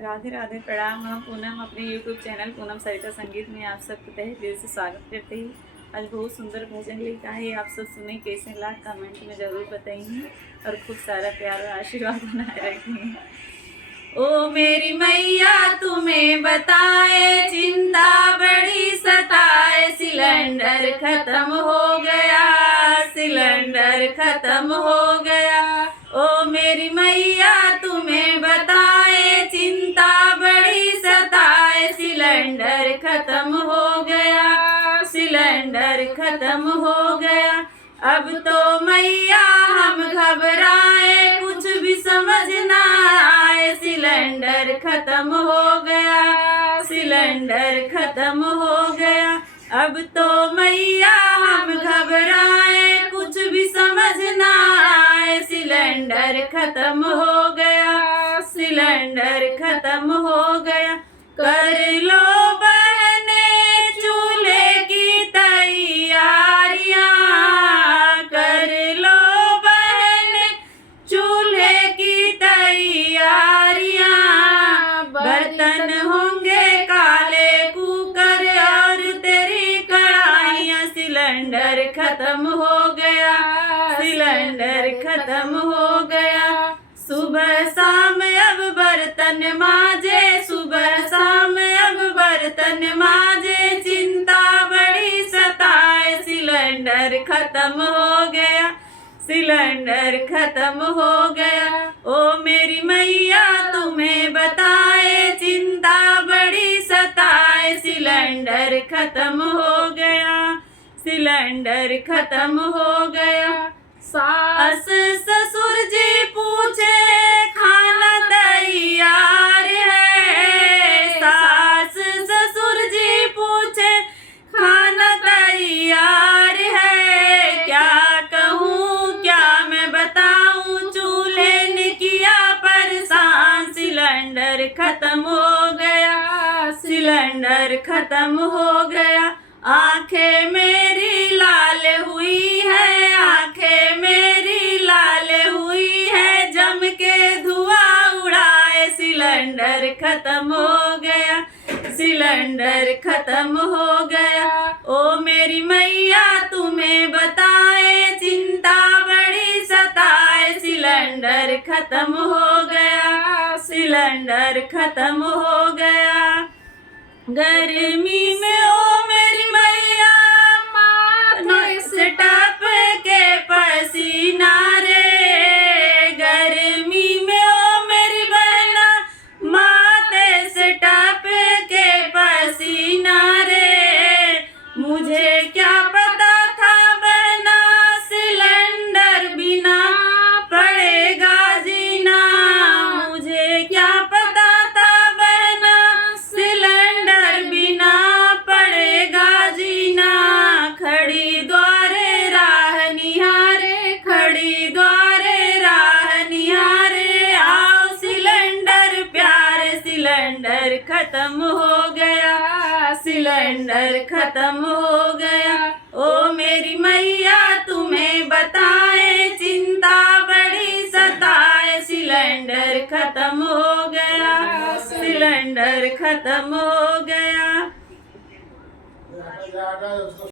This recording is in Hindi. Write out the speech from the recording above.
राधे राधे प्रणाम। हम पूनम अपने यूट्यूब चैनल पूनम सरिता संगीत में आप सबको तहे दिल से स्वागत करते हैं। आज बहुत सुंदर भजन लिखा है, आप सब सुने कैसे लगा कमेंट में ज़रूर बताइए और खूब सारा प्यार और आशीर्वाद बनाए रखें। ओ मेरी मैया तुम्हें बताए, चिंता बड़ी सताए, सिलेंडर खत्म हो गया, सिलेंडर खत्म हो गया। ओ मेरी मैया तुम्हें बताए, चिंता बड़ी सताए, सिलेंडर खत्म हो गया, सिलेंडर खत्म हो गया। अब तो मैया हम घबराए, कुछ भी समझ ना आए, सिलेंडर खत्म हो गया, सिलेंडर खत्म हो गया। अब तो मैया हम घबराए, कुछ भी समझ ना आए, सिलेंडर खत्म हो गया, सिलेंडर खत्म हो गया। कर लो बहने चूल्हे की तैयारियां, कर लो बहने चूल्हे की तैयारियां, बर्तन होंगे काले कुकर और तेरी कढ़ाइयां, सिलेंडर खत्म हो गया, सिलेंडर खत्म हो गया। सुबह शाम अब बर्तन मांजे, सुबह शाम अब बर्तन मांजे, चिंता बड़ी सताए, सिलेंडर खत्म हो गया, सिलेंडर खत्म हो गया। ओ मेरी मैया तुम्हें बताए, चिंता बड़ी सताए, सिलेंडर खत्म हो गया, सिलेंडर खत्म हो गया। सास ससुर जी पूछे खाना तैयार है, सास ससुर जी पूछे खाना तैयार है, क्या कहूँ क्या मैं बताऊँ, चूल्हे ने किया परेशान, सिलेंडर खत्म हो गया, सिलेंडर खत्म हो गया। आंखें मेरी लाल हुई है, आंखें मेरी लाल हुई है, जम के धुआं उड़ाए, सिलेंडर खत्म हो गया, सिलेंडर खत्म हो गया। ओ मेरी मैया तुम्हें बताए, चिंता बड़ी सताए, सिलेंडर खत्म हो गया, सिलेंडर खत्म हो गया। गर्मी में ओ मेरी मैया माथे से टप के पसीना रे, गर्मी में ओ मेरी बहना माथे से टप के पसीना रे, मुझे क्या पता था बहना सिलेंडर बिना पड़ेगा जीना, मुझे क्या पता था बहना सिलेंडर बिना पड़ेगा जीना। खड़ी द्वारे राह निहारे, खड़ी द्वारे राह निहारे, आओ सिलेंडर प्यारे, सिलेंडर खत्म हो गया, सिलेंडर खत्म हो गया। ओ मेरी मैया तुम्हें बताए, चिंता बड़ी सताए, सिलेंडर खत्म हो गया, सिलेंडर खत्म हो गया।